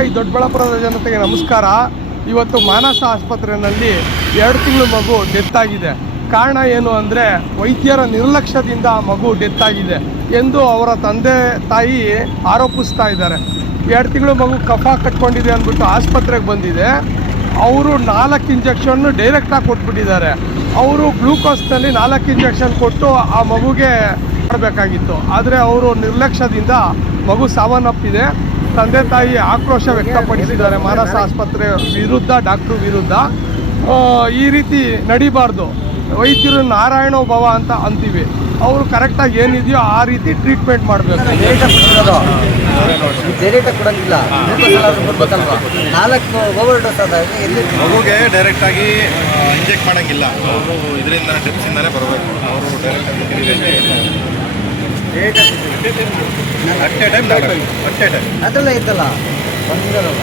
Hi ದೊಡ್ಡಬಳ್ಳಾಪುರದ ಜನತೆಗೆ ನಮಸ್ಕಾರ. ಇವತ್ತು ಮಾನಸ ಆಸ್ಪತ್ರೆಯಲ್ಲಿ 2 ತಿಂಗಳು ಮಗು ಡೆತ್ ಆಗಿದೆ. ಕಾರಣ ಏನು ಅಂದರೆ ವೈದ್ಯರ ನಿರ್ಲಕ್ಷ್ಯದಿಂದ ಆ ಮಗು ಡೆತ್ ಆಗಿದೆ ಎಂದು ಅವರ ತಂದೆ ತಾಯಿ ಆರೋಪಿಸ್ತಾ ಇದ್ದಾರೆ. 2 ತಿಂಗಳು ಮಗು ಕಫ ಕಟ್ಕೊಂಡಿದೆ ಅಂದ್ಬಿಟ್ಟು ಆಸ್ಪತ್ರೆಗೆ ಬಂದಿದೆ. ಅವರು 4 ಇಂಜೆಕ್ಷನ್ನು ಡೈರೆಕ್ಟಾಗಿ ಕೊಟ್ಬಿಟ್ಟಿದ್ದಾರೆ. ಅವರು ಗ್ಲೂಕೋಸ್ನಲ್ಲಿ 4 ಇಂಜೆಕ್ಷನ್ ಕೊಟ್ಟು ಆ ಮಗುಗೆ ಮಾಡಬೇಕಾಗಿತ್ತು. ಆದರೆ ಅವರು ನಿರ್ಲಕ್ಷ್ಯದಿಂದ ಮಗು ಸಾವನ್ನಪ್ಪಿದೆ. ತಂದೆ ತಾಯಿ ಆಕ್ರೋಶ ವ್ಯಕ್ತಪಡಿಸಿದ್ದಾರೆ ಮಾನಸ ಆಸ್ಪತ್ರೆ ವಿರುದ್ಧ, ಡಾಕ್ಟ್ರು ವಿರುದ್ಧ. ಈ ರೀತಿ ನಡಿಬಾರ್ದು. ವೈದ್ಯರು ನಾರಾಯಣೋ ಭವ ಅಂತ ಅಂತೀವಿ. ಅವರು ಕರೆಕ್ಟಾಗಿ ಏನಿದೆಯೋ ಆ ರೀತಿ ಟ್ರೀಟ್ಮೆಂಟ್ ಮಾಡಬೇಕು. ಮಗುಗೆ ಡೈರೆಕ್ಟಾಗಿ ಇಂಜೆಕ್ಟ್ ಮಾಡೋಂಗಿಲ್ಲ. ಅವರು ಇದರಿಂದ ಟಿಪ್ಸಿಂದಲೇ ಬರಬೇಕು. ಅವರು ಡೈರೆಕ್ಟಾಗಿ ಅಟ್ ಎ ಟೈಮ್ ಅದೆಲ್ಲ ಇತ್ತಲ್ಲ ಬಂದಿರಲ್ಲ.